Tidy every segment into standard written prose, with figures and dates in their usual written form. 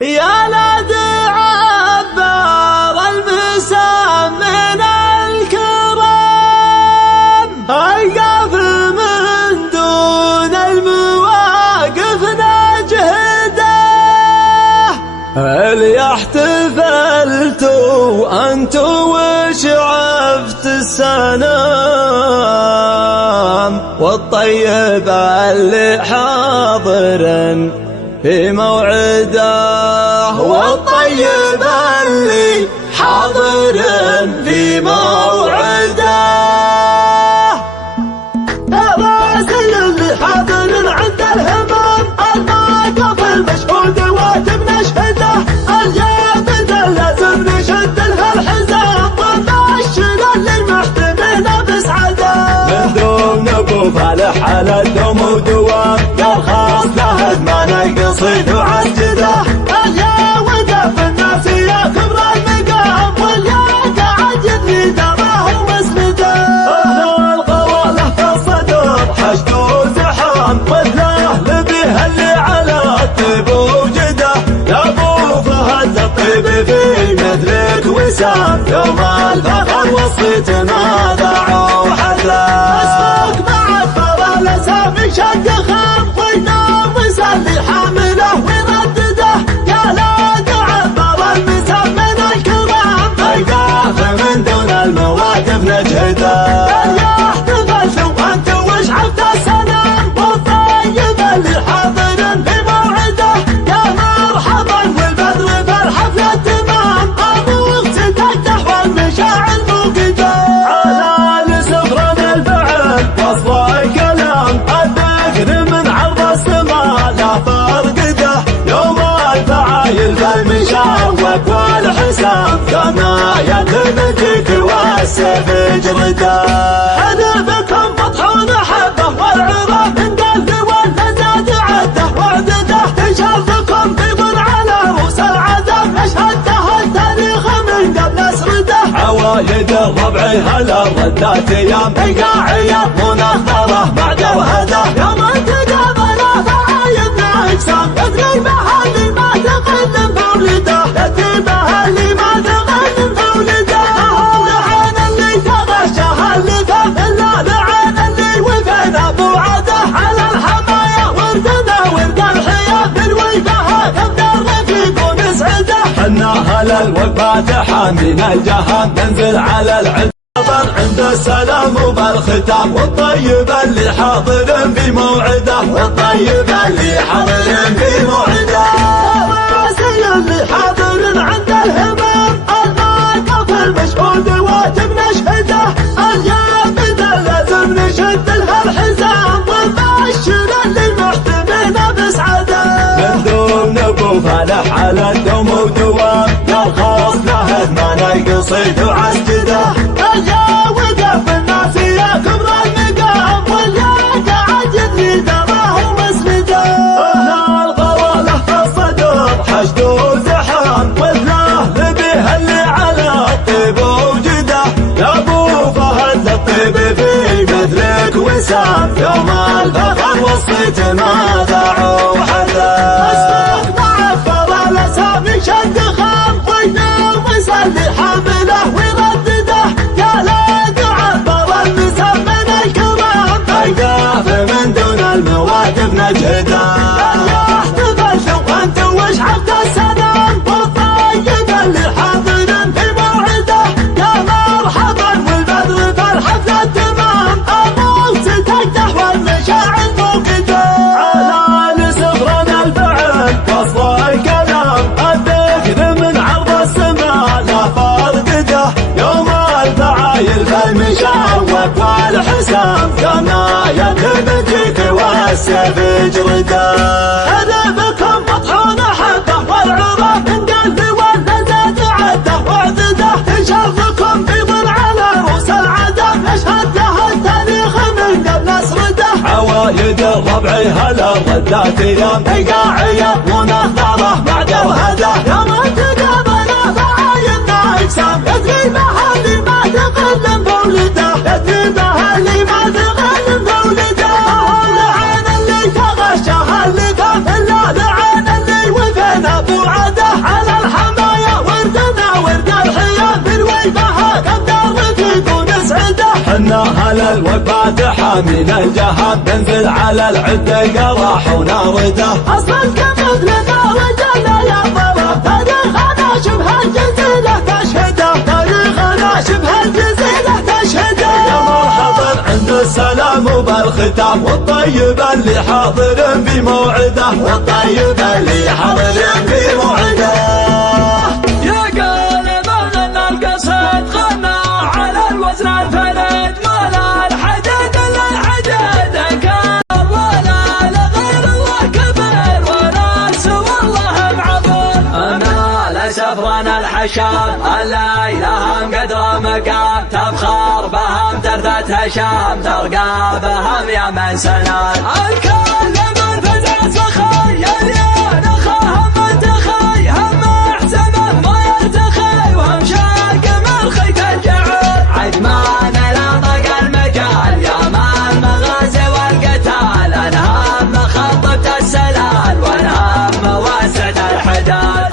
يا نادي عبار المسام من الكرام، القاف من دون المواقف نجهده. اللي احتفلتوا انتوا وشعفت السنام، والطيب اللي حاضر في موعده، والطيب اللي حاضر في موعده. الراسل اللي حاضر عند الهمام، الموقف المشهود وبنشهده، الجامد لازم نشد لها الحزام، ونبشر للمحتمين بسعده. من دون ابو فالح على الدوم ودوام، يرخص له ادمان القصيد وعسجده. اليا وقف الناس يا كبر المقام، واليا قاعد يبني داره ومسنده. اهل القواله في الصدر حشد وزحام، والاهل بها اللي على الطيب وجده. يا ابو فهد الطيب في مثلك وسام، يوم الفخر وصيت ما ضاعوا حدا. اسمك معفر الاسامي شد خام، وينام وسلي حامله ويردده. يا لا عبر المسام من الكرام، القاف من دون المواقف نجهده. يا احتفلت وانت وشعفت السلام، والطيب اللي حاضر في موعده. يا مرحبا والبدر في الحفله تمام، ابوك تتفتح والمشاعر موقده. على لسفران الفعل وصل الكلام، الذكر من عرض السماء لا فرقده. يوم الفعايل بالمشاوق والحسام، كان يتمتك والسيف جرده. حلبكم مطحون حبه والعرب من قلب والنزاد عده وعدده. تشرفكم بيض على رؤوس العدم، يشهدها التاريخ من قبل اسرده. عوايد الربع هلا ردات ايام، حقاعيه منخره بعد وهده. يوم تقابل فعايدنا اجسام، يدري بها اللي ما تقل مولده. يدري بها اللي ما تقل مولده. لعن اللي تغشها اللي فهم، الا لعن اللي وفينا بوعده. على الحمايه وردنا ورد الحياه، نلوي بها كم درب يكون سعده. حنا هلا الوفاه حامين الجهام، ننزل على العد عند السلام وبالختام. والطيب اللي حاضر في موعده، والطيب اللي حاضر في موعده. الراسل اللي حاضر عند الهمام، الموقف المشهود وبنشهده. الجامد لازم نشد لها الحزام، ونبشر للمحتمين بسعده. من دون ابو فالح على الدوم ودوام، يرخص له ادمان القصيد وعسجده. اليا وقف الناس يا كبر المقام، واليا قاعد يبني داره ومسنده. اهل القواله في الصدر حشد وزحام، والاهل بها اللي على الطيب وجده. يا ابو فهد الطيب في مثلك وسام، يوم الفخر وصيت ما ضاعوا حدا. اسمك معفر الاسامي شد خام، وينام وسلي حامله ويردده. يا لا عبر المسام من الكرام، القاف من دون المواقف نجهده. يا احتفلت وانت وشعفت السلام، والطيب اللي حاضر في موعده. يا مرحبا والبدر في الحفله تمام، ابوك تتفتح والمشاعر موقده. على لسفران الفعل وصل الكلام، الذكر من عرض السماء لا فرقده. يوم الفعايل بالمشاوق والحسام، كان يتمتك والسيف جرده. حلبكم مطحون حبه والعرب من قلب والنزاد عده وعدده. تشرفكم بيض على رؤوس العدم، يشهدها التاريخ من قبل اسرده. عوايد الربع هلا ردات ايام، حقاعيه منخره بعد وهده. يوم تقابل فعايدنا اجسام، يدري بها اللي ما تقل مولده. يدري بها اللي ما تقل مولده. لعن اللي تغشها اللي فهم، الا لعن اللي وفينا بوعده. من الجهاد ننزل على العدة قراح ونارده. أصلا كمد لنا وجلنا يا ضرب تاريخنا شبه الجزيرة تشهده، تاريخنا شبه الجزيرة تشهده. يا مرحبا عند السلام وبالختام والطيب اللي حاضر بموعده، والطيب اللي حاضر بموعده. يا قال ما غنى القصيد غنى على الوزن الفريد، ما لا الحديد الا الحديد كان، ولا لغير الله كبير ولا سوى الله معبود. انا لسفرنا الحشام الليلهم قدر مقام، تفخر بهم تردت هشام ترقى بهم يا من سنان. الكل من فزع سخي يليان اخاهم من تخي، هم احسبه ما يرتخي وهم شاقم الخيط الجعود. عجمان لا طق المجال يا من مغازي والقتال، انهم خطبت السلال وانهم وسط الحداد.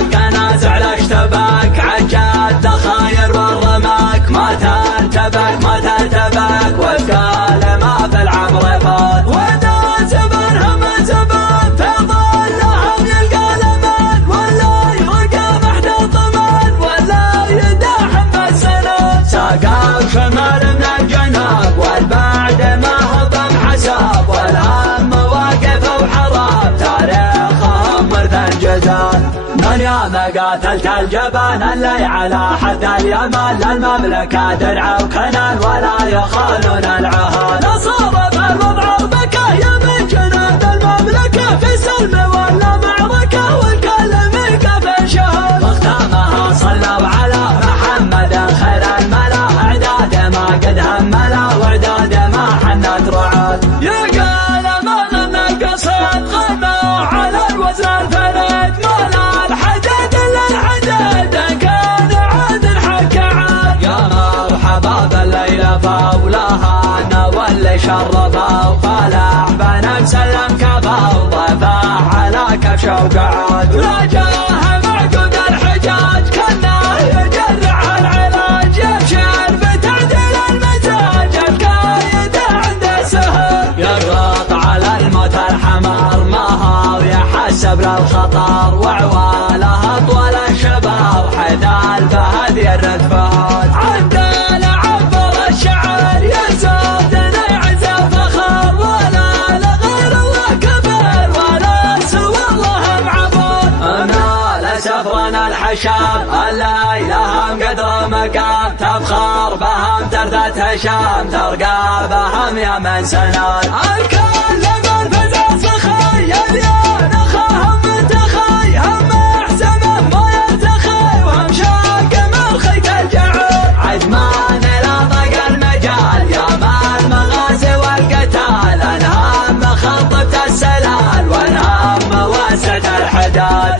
القناز على اشتباك عجال تخاير والرماك، ما ترتبك ما ترتبك وقال ما في العمر فات. ودا زبنهم زبن فضل لهم يلقى لمن، ولا يرقى بحد الضمان ولا يداحم بالسنود. ساقاو شمال من الجناب والبعد ما هو بمحساب، والهم واقف وحراب تاريخهم مرث الجزال. من يوم قاتلت الجبان اللي على حد اليمن، للمملكة درع وكنان ولا يخالون العهد. نصارى بالوضع وبكى يا من جنود المملكة، في سلم ولا معركة والكل ميقف شهود. واختامها صلوا على محمد خير الملا، اعداد ما قد هملا واعداد ما حنت رعاد. يا قال ما غنى القصيد غنى على الوزن الفريد، ما لا الحديد الا الحديد كان عاد حق عاد. يا مرحبا بالليلة فولها انا واللي شرفه، طالع بنا مسلم كفى وضيفه على كبش وقعاد. راجاه معقود الحجاج كنا يجرع العلاج، يبشر بتعديل المزاج الكايد عنده سهر. يقرط على الموت الحمار ما هو يحسب للخطر، وعواله طول الشباب حيث الفهد يرد فهد. عندنا عبر الشعر يزودنا يعزى فخر، ولا لغير الله كبير ولا سوى الله معبود. انا لسفرنا الحشام الليلهم قدر مقام، تفخر بهم تردت هشام ترقى بهم يا من سنان. الكل من فزع سخي يليان اخاهم من تخي، هم احسبه ما يرتخي وهم شاقم الخيط الجعود. عجمان لا طق المجال يا من مغازي والقتال، انهم خطبت السلال وانهم وسط الحداد.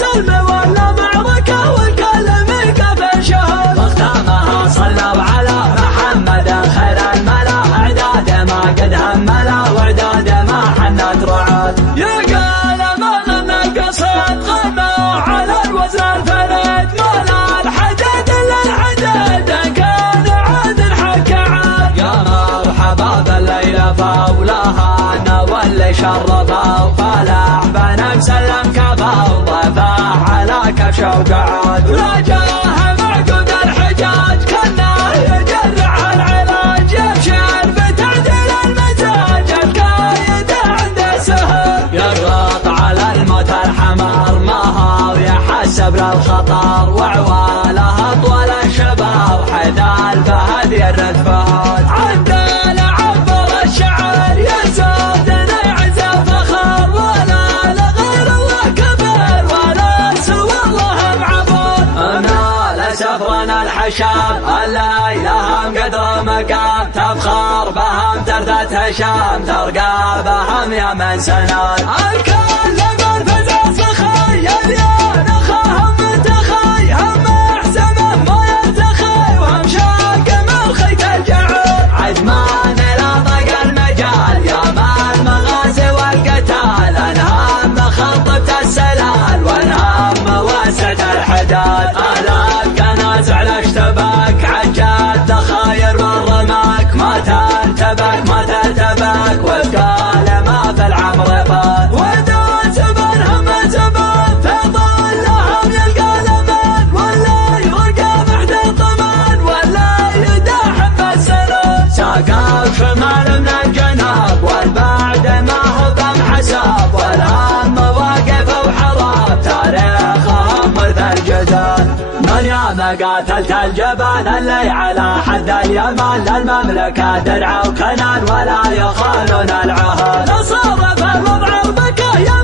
سلم ولا معركة والكل ميقف شهود. واختامها صلوا على محمد خير الملا، اعداد ما قد هملا واعداد ما حنت رعاد. يا قال ما غنى القصيد غنى على الوزن الفريد، ما لا الحديد الا الحديد كان عاد حق عاد. يا مرحبا بالليلة فولها انا واللي شرفه، طالع بنا مسلم كفى وضيفه على كبش وقعاد. راجاه معقود الحجاج كنا يجرع العلاج، يبشر بتعديل المزاج الكايد عنده سهر. يقرط على الموت الحمار ما هو يحسب للخطر، وعواله طول الشباب حيث الفهد يرد فهد. عندنا عبر الشعر يزودنا يعزى فخر، ولا لغير الله كبير ولا سوى الله معبود. انا لسفرنا الحشام الليلهم قدر مقام، تفخر بهم تردت هشام ترقى بهم يا من سنان. الكل من فزع سخي يليان اخاهم من تخي، هم احسبه ما يرتخي وهم شاقم الخيط الجعود. عجمان لا طق المجال يا من مغازي والقتال، انهم خطبت السلال وانهم وسط الحداد. القناز على اشتباك عجال تخاير والرماك ما ما قاتلت الجبال اللي على حد اليمن للمملكة درع وكنان ولا يخالون العهد. صار في الوضع بكى يا